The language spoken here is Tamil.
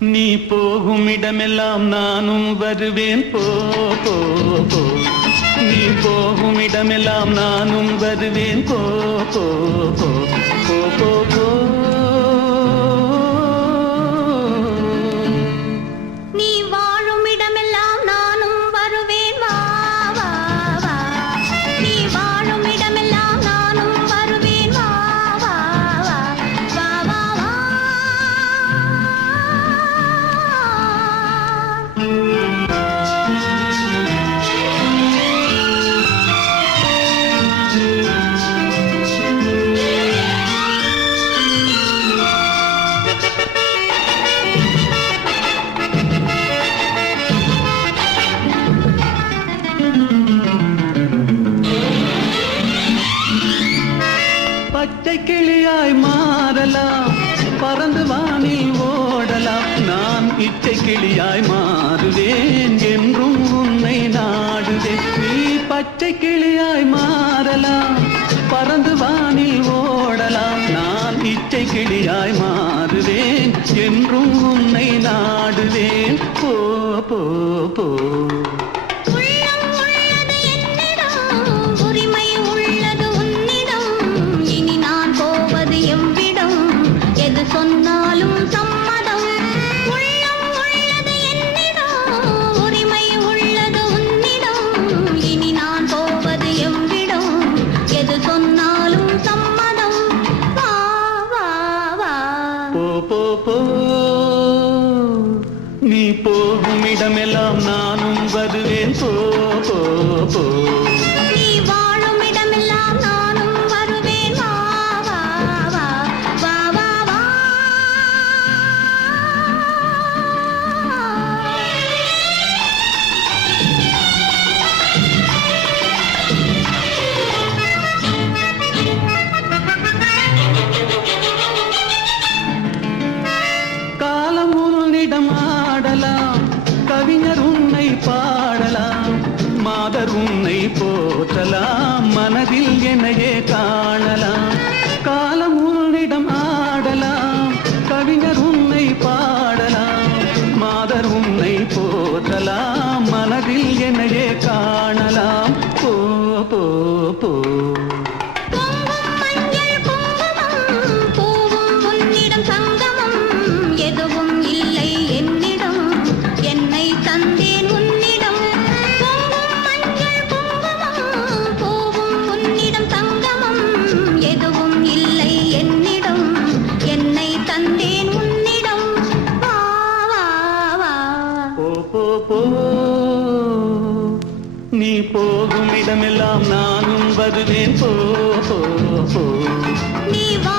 நீ போகும் இடமெல்லாம் நானும் வருவேன் போ போ போ. நீ போகும் இடமெல்லாம் நானும் வருவேன் போ போ போ போ போ போ. நீ வாழும் இடமெல்லாம் நானும் வருவேன் வா வா வா. நீ வாழும் இடமெல்லாம் நானும் வருவேன் வா வா வா வா வா வா. பச்சை கிளியாய் மாறலாம், பறந்து வானில் ஓடலாம். நான் இச்சை கிளியாய் மாறுவேன், என்றும் உன்னை நாடுவேன். நீ பச்சை கிளியாய் மாறலாம், பறந்து வானில் ஓடலாம். நான் இச்சை கிளியாய் மாறுவேன், என்றும் உன்னை நாடுவேன். போ போ போ. சொன்னாலும் சம்மதம். உள்ளம் உள்ளது என்னிடம், உரிமை உள்ளது உன்னிடம். இனி நான் போவது எவ்விடம், எது சொன்னாலும் சம்மதம். வா வா வா. போ போ போ. நீ போகும் இடமெல்லாம் நானும் வருவேன் போ போ போ. நீ வாழும் இடமெல்லாம் நானும் வருவேன் வா வா வா வா வா வா. காலம் உன்னிடம் ஆடலாம், கவிஞர் உன்னை பாடலாம். மாதர் உன்னை போற்றலாம், மனதில் என்னையே காணலாம். காலம் உன்னிடம் ஆடலாம், கவிஞர் உன்னை பாடலாம். மாதர் உன்னை போற்றலாம், மனதில் என்னையே காணலாம். போ போ போ. பொங்கும் மஞ்சள் குங்குமம், பூவும் உன்னிடம் சங்கமம். எதுவும் இல்லை என்னிடம், என்னை தந்தேன் உன்னிடம். பொங்கும் மஞ்சள் குங்குமம், பூவும் உன்னிடம் சங்கமம். எதுவும் இல்லை என்னிடம், என்னை தந்தேன் உன்னிடம். வா வா வா. போ போ போ. நீ போகும் இடமெல்லாம் நானும் வருவேன் போ போ போ. நீ வா